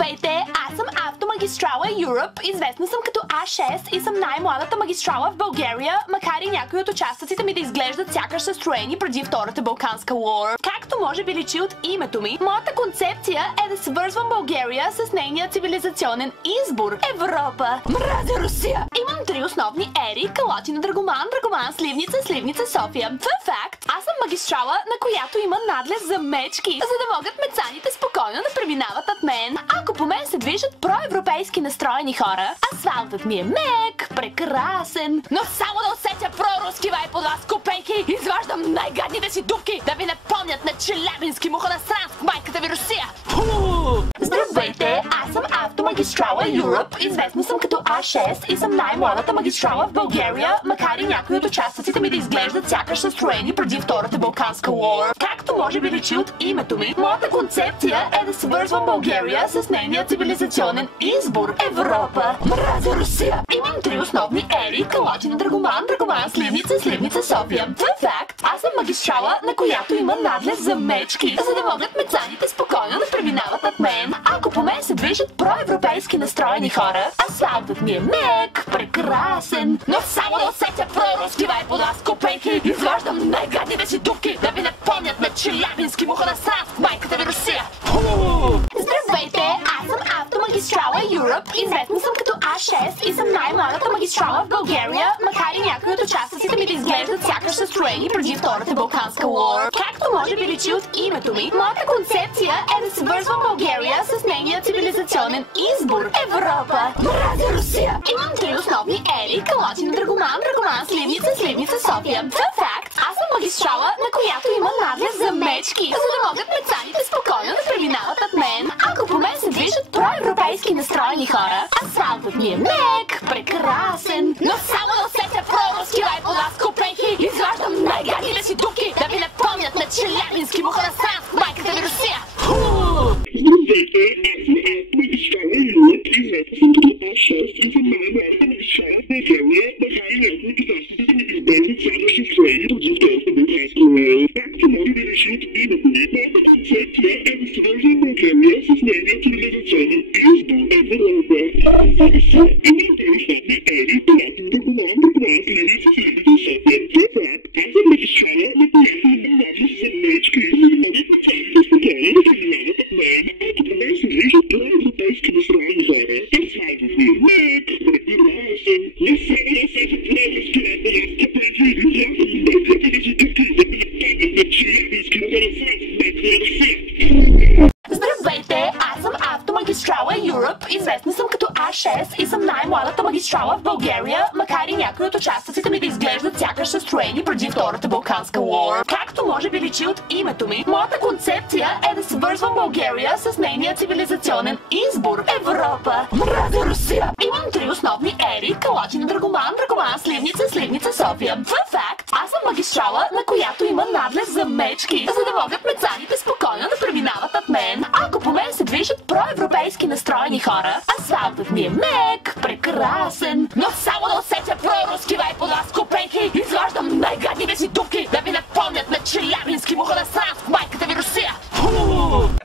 Здравейте, аз съм Автомагистрала Europe, известна съм като А6 и съм най-младата магистрала в България, макар и някои от участъците ми да изглеждат сякаш са строени преди Втората Балканска war. Както може би личи от името ми, моята концепция е да свързвам България с нейния цивилизационен избор – Европа. Мразя Русия! Имам три основни ери – Калотина, Драгоман, Драгоман, Сливница, Сливница, София. Fun fact, аз съм магистрала, на която има надлез за мечки, за да могат мецаните спокойно да преминават над мен. Ако по мен се движат проевропейски настроени хора, асфалтът ми е мек, прекрасен, но само да усетя проруски вайб от вас, копейки, изваждам най-гадните си дупки да ви напомнят на Челябински мухонасранск майката ви Русия. Здравейте, аз съм Автомагистрала Europe, известна съм като А6 и съм най-младата магистрала в България, макар и някои от участъците ми да изглеждат сякаш са строени преди Втората Балканска war. Както може би личи от името ми, моята концепция е да свързвам България с нейния цивилизационен избор – Европа. Мразя Русия! Имам три основни ери – Калотина, Драгоман, Драгоман, Сливница, Сливница, София. Fun fact, аз съм магистрала, на която има надлез за мечки, за да могат мецаните спокойно да преминават над мен. Ако по мен се движат проевропейски настроени хора, асфалтът ми е мек, прекрасен, но само да усетя проруски вайб от вас, копейки, изваждам най-гадните си дупки да ви напомнят на Челябински мухонасранск майката ви Русия. Здравейте, аз съм Автомагистрала Europe, известна съм като А6 и съм най-младата магистрала в България, макар и някои от участъците ми да изглеждат сякаш са строени преди Втората Балканска war. Както може би личи от името ми, моята концепция е да свързвам България с нейния цивилизационен избор – Европа. Мразя Русия! Имам три основни ери – Калотина, Драгоман, Драгоман, Сливница, Сливница, София. Fun fact, аз съм магистрала, на която има надлез за мечки, за да могат мецаните спокойно да преминават над мен. Ако по мен се движат проевропейски настроени хора, асфалтът ми е мек, прекрасен, но само да усетя проруски вайб от вас, копейки, изваждам най-гадните си дупки да ви напомнят на Челябински мухонасранск майката ви Русия. Здравейте, аз съм Автомагистрала Europe, известна съм като А6 и съм най-младата магистрала в България, макар и някои от участъците ми да изглеждат сякаш са строени преди Втората Балканска war. Както може би личи от името ми, моята концепция е да свържем България с нейния цивилизационен избор – Европа. Имам три основни ери – Калотина, Драгоман, Драгоман, Сливница, Сливница, София. Fun fact, аз съм магистрала, на която има надлез за мечки, за да могат мецаните спокойно да преминават над мен. Ако по мен се движат проевропейски настроени хора, асфалтът ми е мек, прекрасен, но само да усетя проруски вайб от вас, копейки, изваждам най-гадните си дупки да ви напомнят на Челябински мухонасранск майката ви Русия. Здравейте, аз съм Автомагистрала Europe, известна съм като А6 и съм най-младата магистрала в България, макар и някои от участъците ми да изглеждат сякаш са строени преди Втората Балканска war. Както може би личи от името ми, моята концепция е да свързвам България с нейния цивилизационен избор – Европа. Мразя Русия! Имам три основни ери – Калотина, Драгоман, Драгоман, Сливница, Сливница, София. Fun fact, аз съм магистрала, на която има надлез за мечки, за да могат мецаните спокойно да преминават над мен. Ако по мен се движат проевропейски настроени хора, асфалтът ми е мек, прекрасен, но само да усетя проруски вайб от вас, копейки, изваждам най-гадните си дупки да ви напомнят на Челябински мухонасранск майката ви Русия.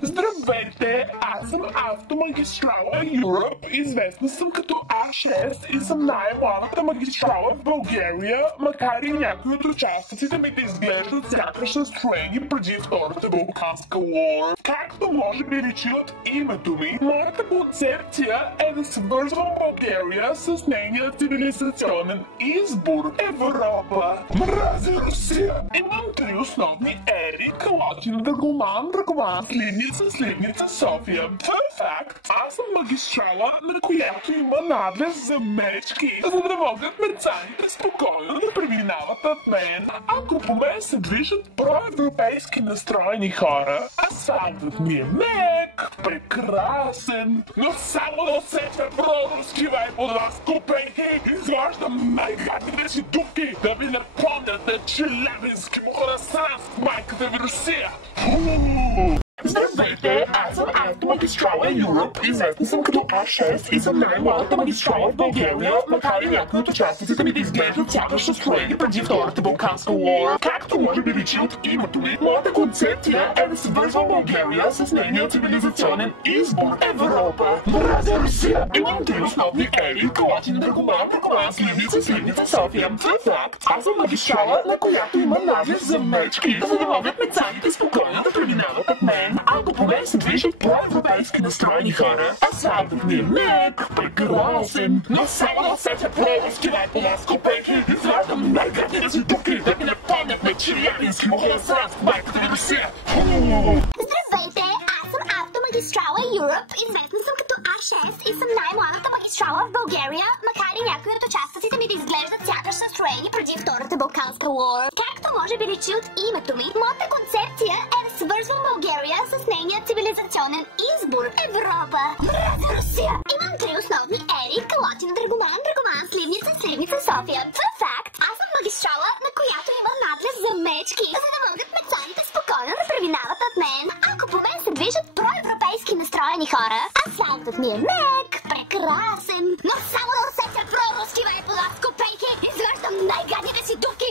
Здравейте, аз съм Автомагистрала Europe, известна съм като А6 и съм най-младата магистрала в България, макар и някои от участъците ми да изглеждат сякаш са строени преди Втората Балканска war. Както може би личи от името ми, моята концепция е да свързвам България с нейния цивилизационен избор – Европа. Мразя Русия! Имам три основни ери – Калотина, Драгоман, Драгоман, Сливница, Сливница, София. Fun fact, аз съм магистрала, на която има надлез за мечки, за да могат мецаните спокойно да преминават над мен. Ако по мен се движат проевропейски настроени хора, асфалтът ми е мек, прекрасен, но само да усетя проруски вайб от вас, копейки, изваждам най-гадните си дупки да ви напомнят на Челябински мухонасранск майката ви Русия. Здравейте, Здравейте, аз съм автомагистрала Europe, известна съм като А6 и съм най-младата магистрала в България, макар и някои от участниците ми да изглеждат сякаш са строени преди Втората балканска война. Както може би личи от името ми, моята концепция е да се вързвам България с нейния цивилизационен избор Европа. Мразя Русия! Имам три основни ери: Калатин, Драгоман, Сливница, София. Това е факт. Аз съм магистрала, на която има надвис за мечки, за да могат мецаните спокойно да преминават от мен. Ако по мен се движат проевропейски настроени хора, асфалтът ми е мек, прекрасен, но само да усетя проруски вайп у нас копейки. Изглеждам най-гадни развитовки, да ми не помнят ме, че Ябински мога да срат в майката ви Русия. Здравейте, аз съм автомагистрала Europe, известна съм като А6 и съм най-младата магистрала в България, макар и някои от участъците ми да изглеждат сякаш са строени преди Втората балканска война. Както може би личи от името ми, моята концепция е да свързвам България с нейния цивилизационен избор Европа. Мразя Русия! Имам три основни ери: Калатин, Драгоман, Сливница, София. Това е факт. Аз съм магистрала, на която има надлез за мечки, за да могат мецаните спокойно да преминават от мен. Ако по мен се движат проевропейски настроени хора, асфалтът ми е мек, прекрасен, но само да усетя проруски вайп у нас копейки, изглеждам най-гадните си дупки.